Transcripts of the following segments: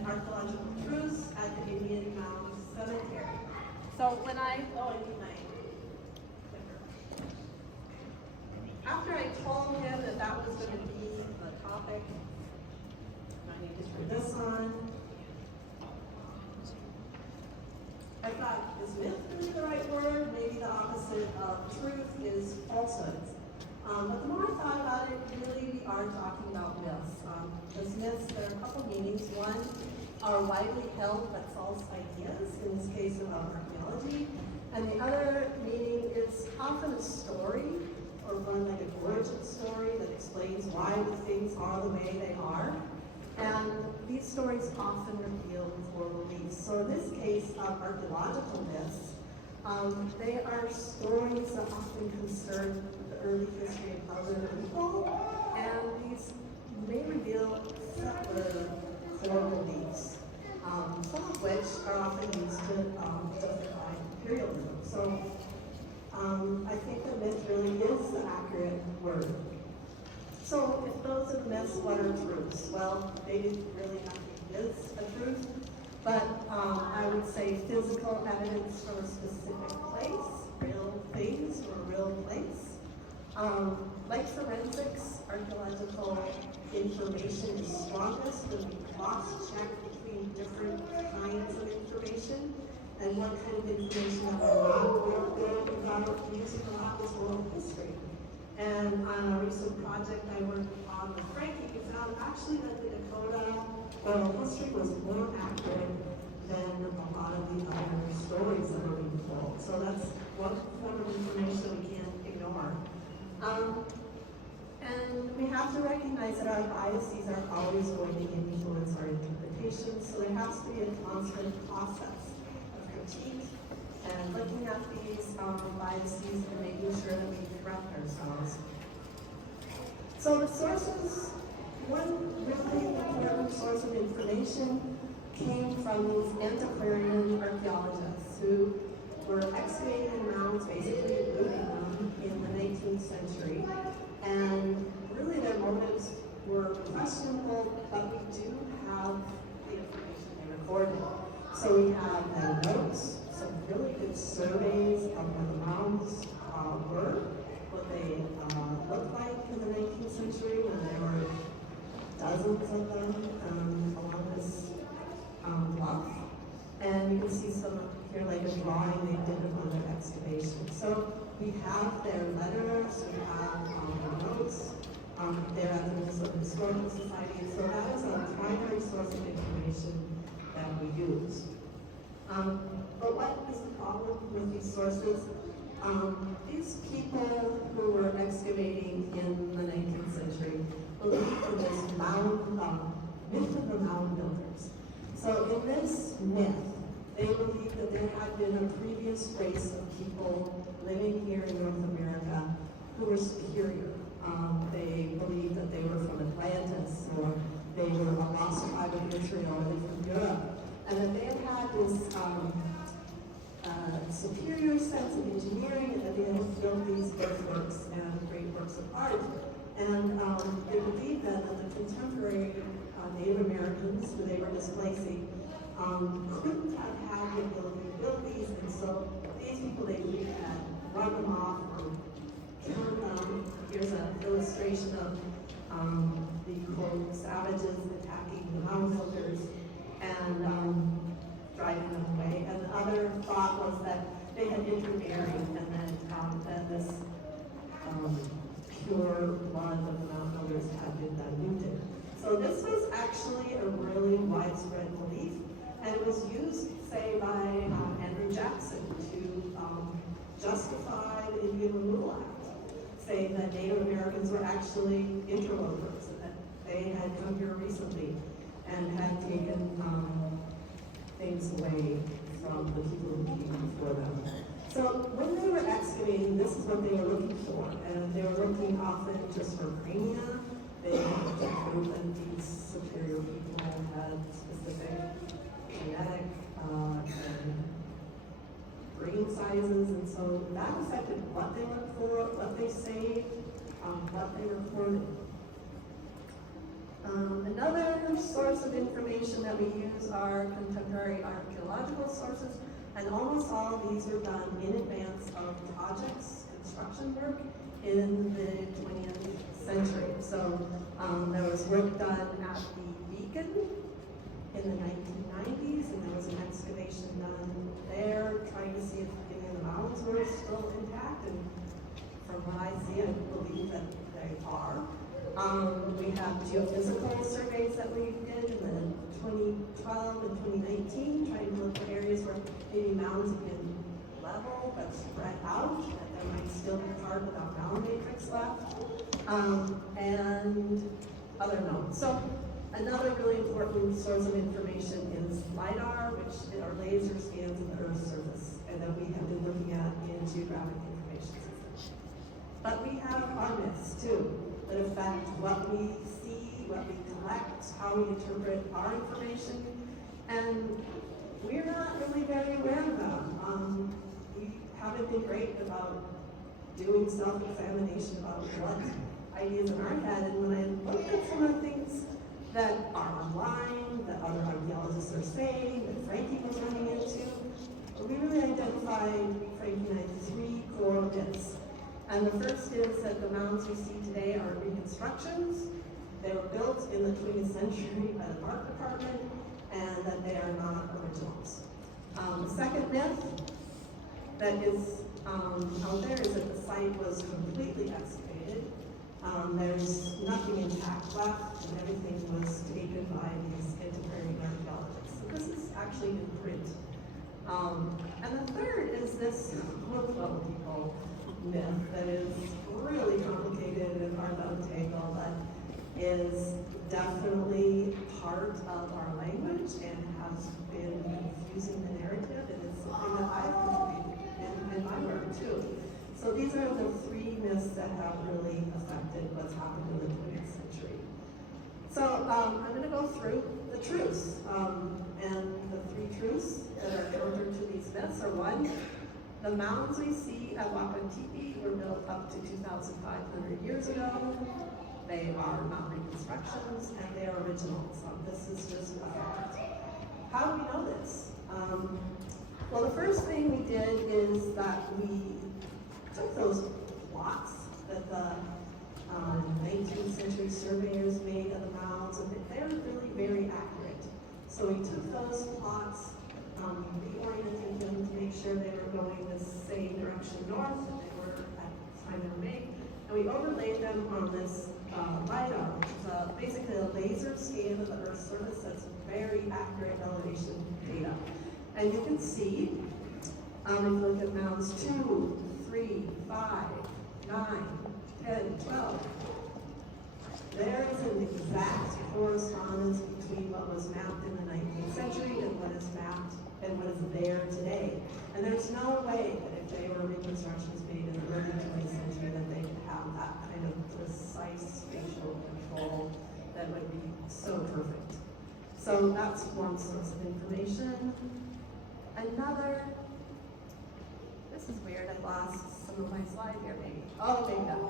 and archaeological truths at the Indian Mounds Cemetery. So when I need my clicker. After I told him that that was going to be the topic, I need to turn this on. I thought, is myth really the right word? Maybe the opposite of truth is falsehoods. But the more I thought about it, really we are talking about myths. Because myths, there are a couple meanings. One are widely held but false ideas, in this case about archaeology. And the other meaning is often a story, or one like an origin story that explains why the things are the way they are. And these stories often reveal core beliefs. So in this case of archaeological myths, they are stories that often concern the early history of other people, and these may reveal the core beliefs, some of which are often used to justify imperialism. So I think that myth really is the accurate word. So if those are myths, what are truths? Well, they didn't really have to be a truth, but I would say physical evidence from a specific place, real things from a real place. Like forensics, archaeological information is strongest when we cross-check between different kinds of information, and one kind of information that we're not using a lot is oral history. And on a recent project I worked on with Frankie, we found actually that the Dakota oral history was more accurate than a lot of the other stories that were being told. So that's one form of information we can't ignore. And we have to recognize that our biases are always going to influence our interpretation, so there has to be a constant process of critique and looking at these biases and making sure that we correct ourselves. So the sources, one really important source of information came from these antiquarian archaeologists who were excavating in mounds, basically looting them in the 19th century. And really their motives were questionable, but we do have the information they recorded. So we have their notes, some really good surveys of where the mounds were, what they looked like in the 19th century when there were dozens of them along this bluff. And you can see some here, like a drawing they did of one of their excavations. So we have their letters, we have their notes, their evidence of the Historical Society. So that is a primary source of information that we use. But what is the problem with these sources? These people who were excavating in the 19th century believed in this myth of the mound builders. So in this myth, they believed that there had been a previous race of people living here in North America who were superior. They believed that they were from Atlantis, or they were a lost tribe of Israel, or they from Europe, and that they had this superior sense of engineering, and that they had built these earthworks and great works of art. And they believed that the contemporary Native Americans who they were displacing couldn't have had the ability to build these, and so these people they believed had run them off or killed them. Here's an illustration of the quote savages attacking the mound builders and driving them away. And the other thought was that they had intermarried, and then that this pure blood of the mound builders had been diluted. So this was actually a really widespread belief, and it was used, say, by Andrew Jackson to justify the Indian Removal Act, saying that Native Americans were actually interlopers, and that they had come here recently and had taken things away from the people who came before them. So when they were excavating, this is what they were looking for, and they were looking often just for crania. They had to prove that these superior people had specific genetic and brain sizes, and so that affected what they looked for, what they saved, what they reported. Another source of information that we use our contemporary archaeological sources, and almost all of these were done in advance of projects, construction work in the 20th century. So there was work done at the Beacon in the 1990s, and there was an excavation done there trying to see if any of the mounds were still intact, and from what I see, I believe that they are. We have geophysical surveys that we did in the 2012 and 2019, trying to look for areas where maybe mounds have been level but spread out, that there might still be part without mound matrix left, and other nodes. So another really important source of information is LiDAR, which are laser scans of the Earth's surface, and that we have been looking at in geographic information systems. But we have our myths too, that affect what we see, what we collect, how we interpret our information, and we're not really very aware of them. We haven't been great about doing self-examination about what ideas in our head, and when I look at some of the things that are online, that other archaeologists are saying, that Frankie was running into, we really identified, Frankie and I, 3 core myths. And the first is that the mounds we see today are reconstructions. They were built in the 20th century by the Park Department, and that they are not originals. The second myth that is out there is that the site was completely excavated. There's nothing intact left, and everything was taken by these antiquarian archaeologists. So this is actually in print. And the third is this little people myth that is really complicated and hard to untangle, but is definitely part of our language and has been confusing the narrative, and it's something that I've been in my work too. So these are the 3 myths that have really affected what's happened in the 20th century. So I'm going to go through the truths, and the 3 truths that are counter to these myths are: 1, the mounds we see at Wakatepe were built up to 2,500 years ago. They are not reconstructions, and they are originals. This is just a fact. How do we know this? Well, the first thing we did is that we took those plots that the 19th century surveyors made of the mounds, and they're really very accurate. So we took those plots, reoriented them to make sure they were going the same direction north that they were at the time they were made, and we overlaid them on this LiDAR, which is basically a laser scan of the Earth's surface that's very accurate elevation data. And you can see, if you look at mounds 2, 3, 5, 9, 10, 12, there is an exact correspondence between what was mapped in the 19th century and what is mapped and what is there today. And there's no way that if they were reconstructions made in the early 20th century that they could have that kind of precise spatial control that would be so perfect. So that's one source of information. Another, this is weird, I lost some of my slide here maybe. Oh, there you go.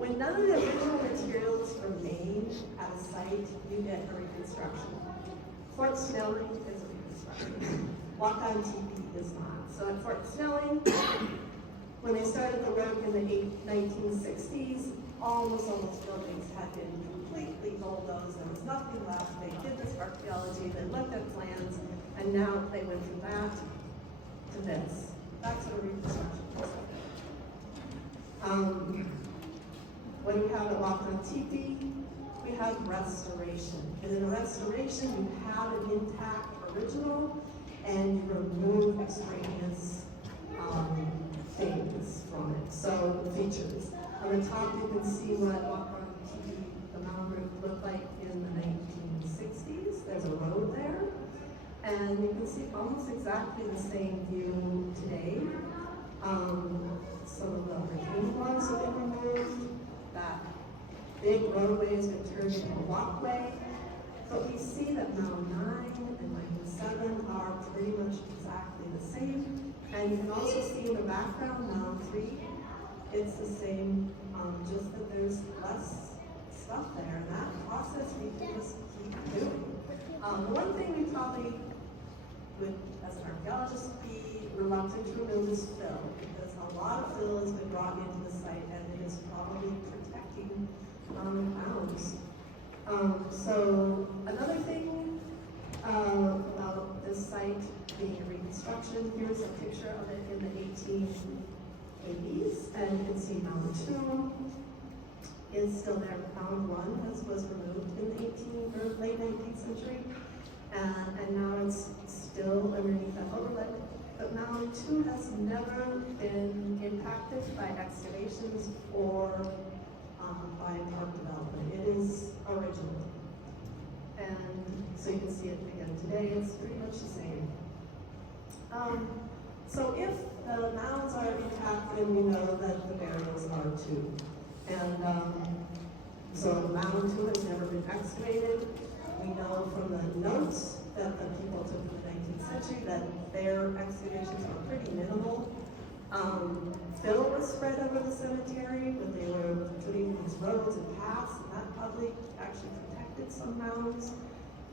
When none of the original materials remain at a site, you get a reconstruction. Fort Snelling is a reconstruction. Wakatepe is not. So at Fort Snelling, when they started the work in the 1960s, almost all those buildings had been completely bulldozed. There was nothing left. They did this archaeology, they looked at plans, and now they went from that to this. That's what a reconstruction is. What do we have at Wakatepe? We have restoration. And in a restoration, you have an intact original, and you remove extraneous things from it. So features. On the top, you can see what Wakatepe, the mound group, looked like in the 1960s. There's a road there. And you can see almost exactly the same view today. Some of the retaining walls have been removed. That big roadway has been turned into a walkway. But we see that Mound 9 and Mound 7 are pretty much exactly the same. And you can also see in the background, Mound 3, it's the same, just that there's less stuff there. And that process we can just keep doing. One thing we probably would, as an archaeologist, be reluctant to remove is fill, because a lot of fill has been brought into the site and it is probably protecting mounds. So another thing about this site being a reconstruction, here's a picture of it in the 1880s, and you can see Mound 2 is still there. Mound 1 was removed in the late 19th century, and now it's still underneath that overlay. But Mound 2 has never been impacted by excavations or by park development. It is original. And so you can see it again today, it's pretty much the same. So if the mounds are intact, then we know that the burials are too. And so Mound 2 has never been excavated. We know from the notes that the people took in the 19th century that their excavations were pretty minimal. Fill was spread over the cemetery when they were putting these roads and paths, and that probably actually protected some mounds.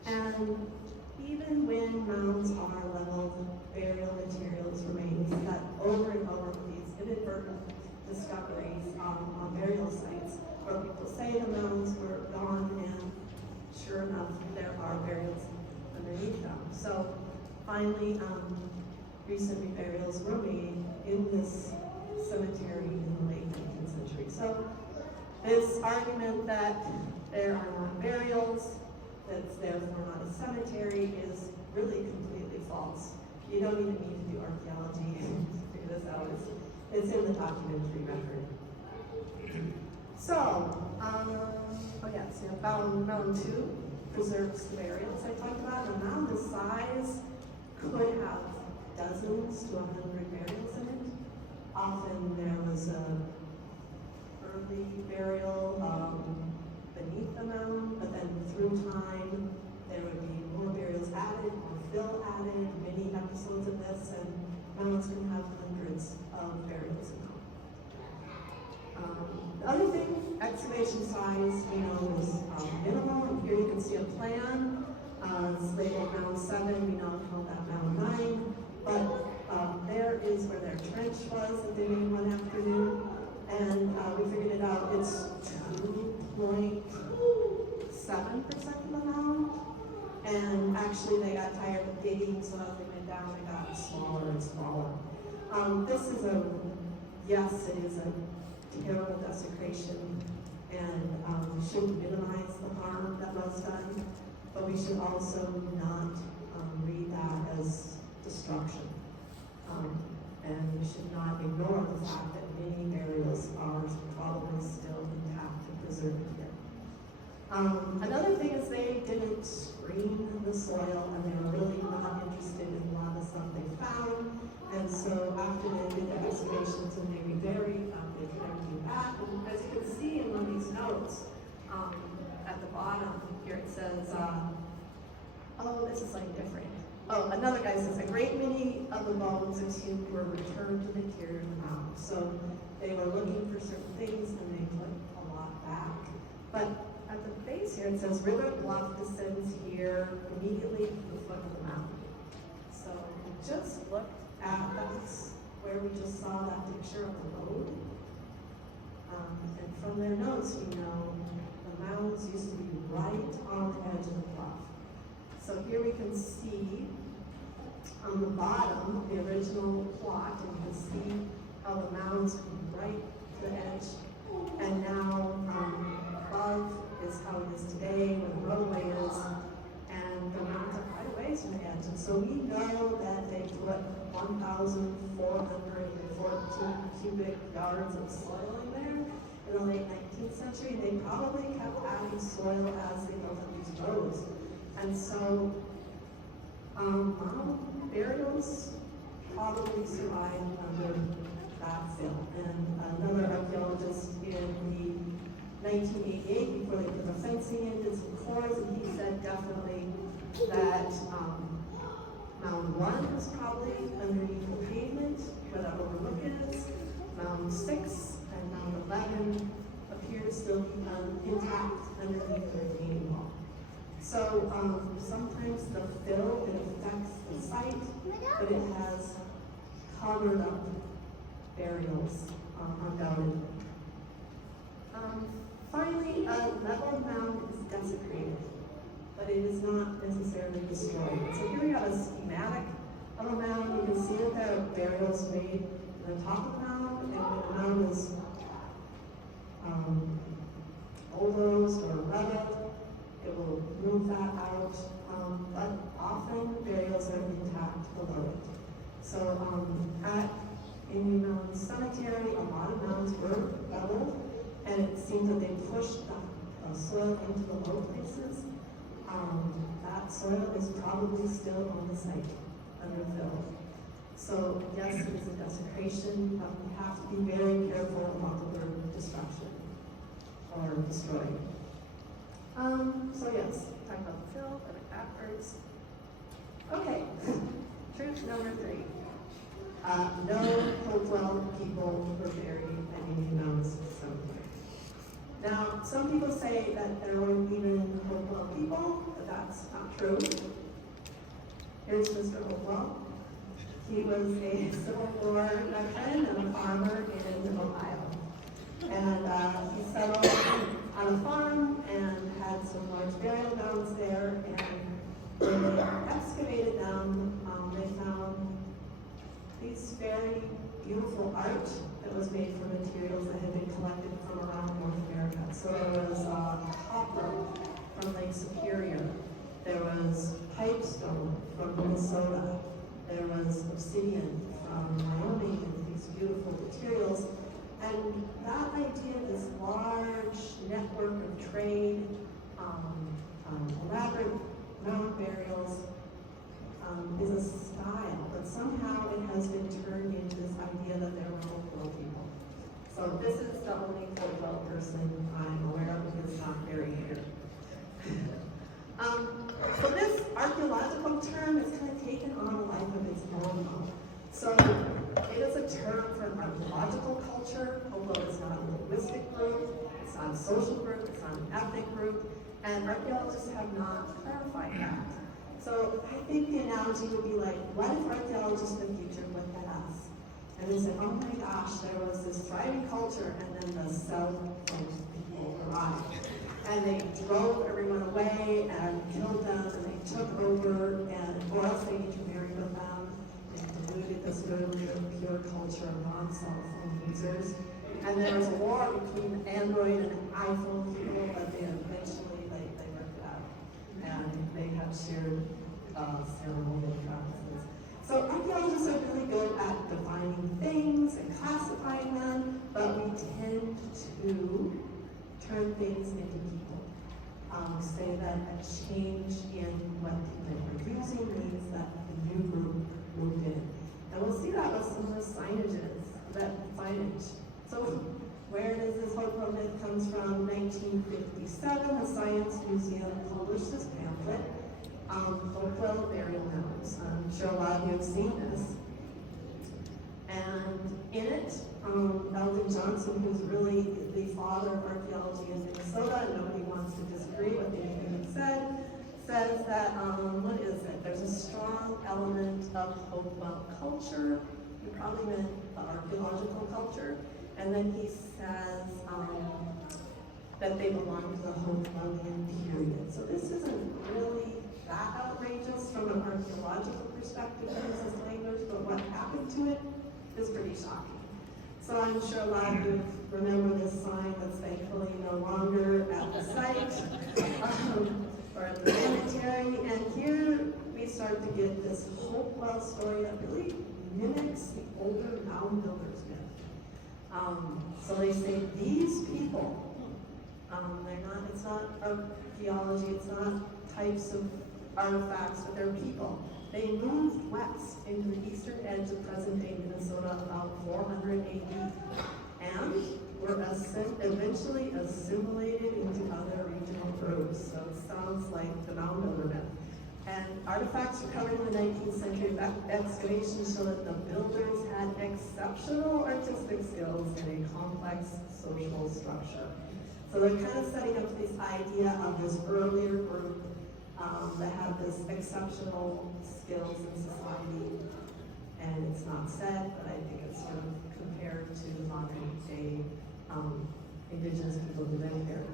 And even when mounds are leveled, burial materials remain. We've got over and over these inadvertent discoveries on burial sites where people say the mounds were gone, and sure enough, there are burials underneath them. So finally, recent reburials were made in this cemetery in the late 19th century. So this argument that there are not burials, that's therefore not a cemetery, is really completely false. You don't even need to do archaeology to figure this out. It's in the documentary record. So, Mound 2 preserves the burials I talked about. A mound this size could have dozens to 100 burials in it. Often there was a early burial beneath the mound, but then through time there would be more burials added, more fill added, many episodes of this, and mounds can have hundreds of burials in them. The other thing, excavation size, was minimal, and here you can see a plan. It's labeled Mound 7, we now call that Mound 9, but there is where their trench was that they made one afternoon, and we figured it out. It's 2.7% of the mound, and actually they got tired of digging, so as they went down, they got smaller and smaller. This is it is a terrible desecration, and we shouldn't minimize the harm that was done, but we should also not read that as destruction. And we should not ignore the fact that many burials are probably still intact and preserved here. Another thing is they didn't screen the soil, and they were really not interested in a lot of stuff they found. And so after they did the excavations and they reburied, they put everything back. And as you can see in one of these notes, at the bottom here it says, this is something different. Another guy says, a great many of the bones exhumed were returned to the interior of the mound. So they were looking for certain things and they put a lot back. But at the base here it says, river bluff descends here immediately to the foot of the mountain. So we just looked at, that's where we just saw that picture of the road. And from their notes we know the mounds used to be right on the edge of the bluff. So here we can see on the bottom the original plot, and you can see how the mounds come right to the edge. And now above is how it is today, where the roadway is, and the mounds are quite a ways from the edge. And so we know that they put 1,442 cubic yards of soil in there in the late 19th century. They probably kept adding soil as they built up these roads. And so mound burials probably survived under that fill. And another archaeologist in the 1988, before they put the fencing in, did some cores, and he said definitely that Mound 1 was probably underneath the pavement, where that overlook is. Mound 6 and Mound 11 appear to still be intact underneath the retaining wall. So sometimes the fill, it affects the site, but it has covered up burials, undoubtedly. Finally, a level mound is desecrated, but it is not necessarily destroyed. So here we have a schematic of a mound. You can see that there are burials made on the top of the mound, and when the mound is bulldozed or leveled, it will move that out, but often burials are intact below it. So at Indian Mounds Cemetery, a lot of mounds were leveled, and it seems that they pushed the soil into the low places. That soil is probably still on the site, underfilled. So yes, it is a desecration, but we have to be very careful about the word destruction or destroying. So yes, talk about the fill, but it backwards. Okay, truth number 3. No Hopewell people were buried at Indian Mounds Cemetery. Now, some people say that there weren't even Hopewell people, but that's not true. Here's Mr. Hopewell. He was a Civil War veteran and a farmer in Ohio. And he settled on a farm and had some large burial mounds there. And when they excavated them, they found these very beautiful art that was made from materials that had been collected from around North America. So there was copper from Lake Superior. There was pipestone from Minnesota. There was obsidian from Wyoming, and these beautiful materials. And that idea, this large network of trade, elaborate mound burials, is a style, but somehow it has been turned into this idea that there were Hopewell people. So this is the only Hopewell person I'm aware of who is not buried here. So this archeological term is kind of taken on a life of its own now. So it is a term for an archeological culture, although it's not a linguistic group, it's not a social group, it's not an ethnic group, and archaeologists have not clarified that. So I think the analogy would be like, what if archaeologists in the future looked at us and they said, oh my gosh, there was this thriving culture, and then the self-focused people arrived. And they drove everyone away and killed them, and they took over, or else they intermarried with them. They diluted this good, pure culture of non-cell phone users. And there was a war between Android and iPhone people, but they eventually they worked it out. And they had shared ceremonial practices. So archaeologists are really good at defining things and classifying them, but we tend to turn things into people. Say that a change in what people are using means that the new group moved in. And we'll see that with some of the signage. So where does this Hopewell myth comes from? 1957, the Science Museum published this pamphlet, Hopewell Burial Mounds. I'm sure a lot of you have seen this. And in it, Eldon Johnson, who's really the father of archaeology in Minnesota, and nobody wants to disagree with anything he said, says that, what is it? There's a strong element of Hopewell culture. He probably meant the archaeological culture. And then he says that they belong to the Hopewellian period. So this isn't really that outrageous from an archaeological perspective in this language, but what happened to it is pretty shocking. So I'm sure a lot of you remember this sign that's thankfully no longer at the site or at the cemetery. And here we start to get this Hopewell story that really mimics the older mound builders myth. So they say these people, it's not archaeology, it's not types of artifacts, but they're people. They moved west into the eastern edge of present-day Minnesota about 400 AD and were eventually assimilated into other regional groups. So it sounds like the mound builder myth. And artifacts recovered in the 19th century excavations show that the builders had exceptional artistic skills and a complex social structure. So they're kind of setting up this idea of this earlier group that have this exceptional skills in society. And it's not said, but I think it's sort of compared to modern day indigenous people who live here.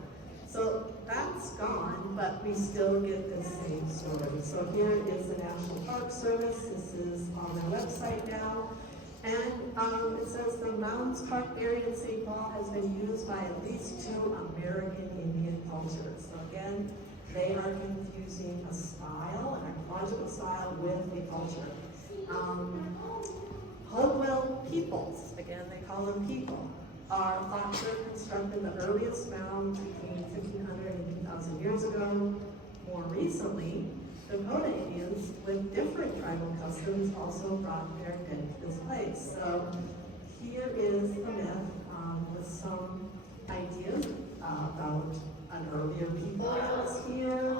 So that's gone, but we still get the same story. So here is the National Park Service. This is on their website now. And it says the Mounds Park area in St. Paul has been used by at least 2 American Indian cultures. So again, they are confusing a style, an archeological style, with a culture. Hopewell peoples, again they call them people, are thought to have constructed the earliest mounds between 1500 and 2000 years ago. More recently, Dakota Indians with different tribal customs also brought their dead to this place. So here is the myth with some ideas about an earlier people that was here,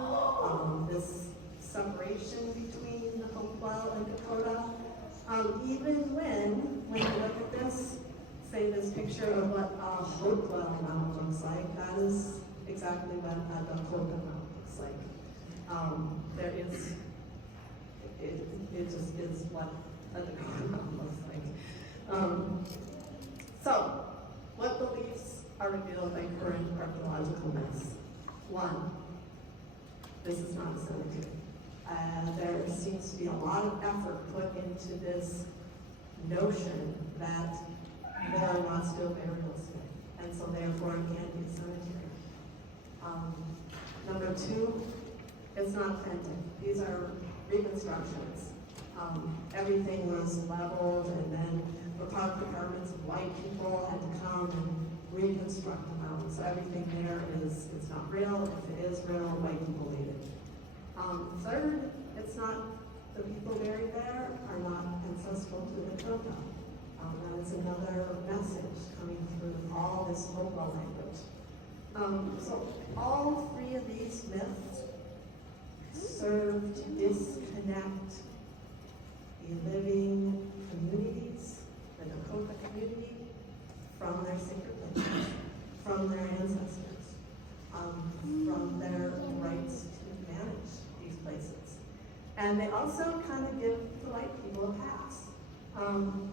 this separation between Hopewell and Dakota. Even when you look at this, say this picture of what a Hopewell mound looks like, that is exactly what a Dakota mound looks like. There is, it just is what a Dakota mound looks like. So, what beliefs are revealed by current archaeological myths? 1, this is not a cemetery. There seems to be a lot of effort put into this notion that there are not still burials here, and so therefore it can't be a cemetery. Number 2, it's not authentic. These are reconstructions. Everything was leveled, and then the park departments of white people had to come and reconstruct the mountain. So everything there it's not real. If it is real, white people lead it. 3rd, it's not, the people buried there are not ancestral to the Dakota. That is another message coming through all this Hopewell language. So all 3 of these myths serve to disconnect the living communities, the Dakota community, from their sacred places, from their ancestors, from their rights to manage these places. And they also kind of give the white people a pass.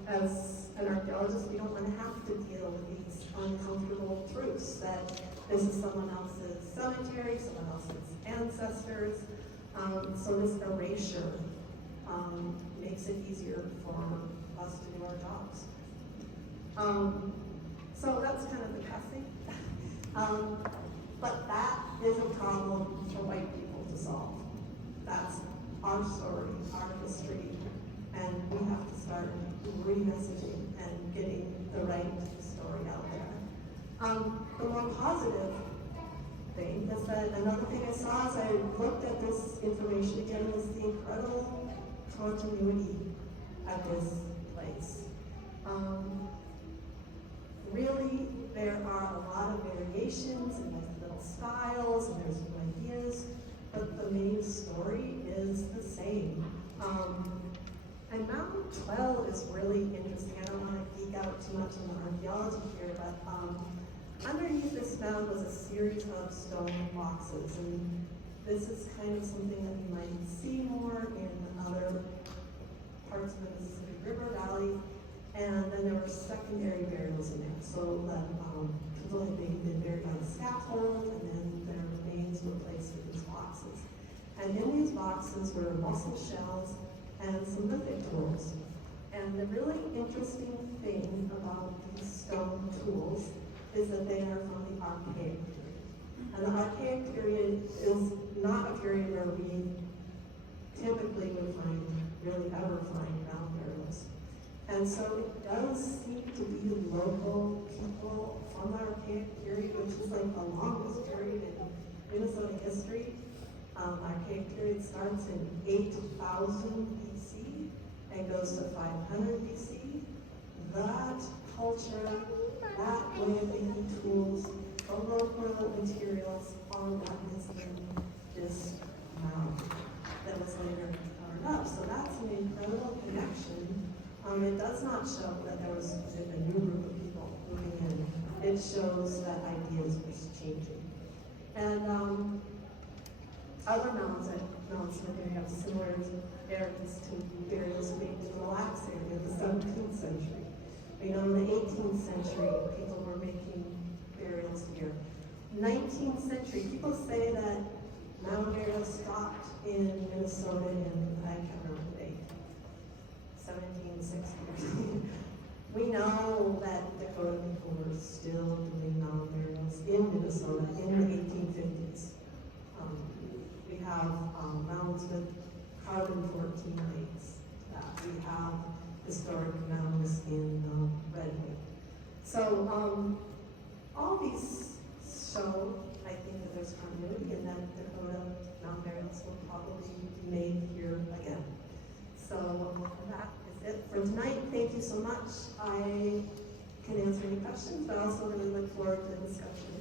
As an archaeologist, we don't want to have to deal with these uncomfortable truths that this is someone else's cemetery, someone else's ancestors. So this erasure makes it easier for us to do our jobs. So that's kind of depressing. But that is a problem for white people to solve. That's our story, our history, and we have to start re-messaging and getting the right story out there. The more positive thing is that another thing I saw as I looked at this information again was the incredible continuity at this place. Really, there are a lot of variations and there's little styles and there's new ideas, but the main story is the same. And Mountain 12 is really interesting. I don't want to geek out too much on the archaeology here, but underneath this mound was a series of stone boxes, and this is kind of something that you might see more in other parts of the Mississippi River Valley. And then there were secondary burials in there. So that people had been buried on a scaffold, and then their remains were placed in these boxes. And in these boxes were mussel shells and some lithic tools. And the really interesting thing about these stone tools is that they are from the Archaic period. And the Archaic period is not a period where we typically would really ever find mound burials. And so it does seem to be local people from the Archaic period, which is like the longest period in Minnesota history. Archaic period starts in 8000 BC and goes to 500 BC. That culture, that way of making tools, the local materials, all of that is in this mound that was later covered up. So that's an incredible connection. It does not show that there was a new group of people moving in. It shows that ideas were changing. And other mounds at Mount Smith area have similar areas to burials made in the Mille Lacs area in the 17th century. We know in the 18th century, people were making burials here. 19th century, people say that mound burials stopped in Minnesota in, I can't remember the date, 1760. We know that Dakota people were still doing mound burials in Minnesota in the 1850s. We have mounds with carbon 14 dates. We have historic mounds in Redwood. So all these show, I think, that there's continuity and that Dakota mound burials will probably be made here again. So that is it for tonight. Thank you so much. I can answer any questions, but I also really look forward to the discussion.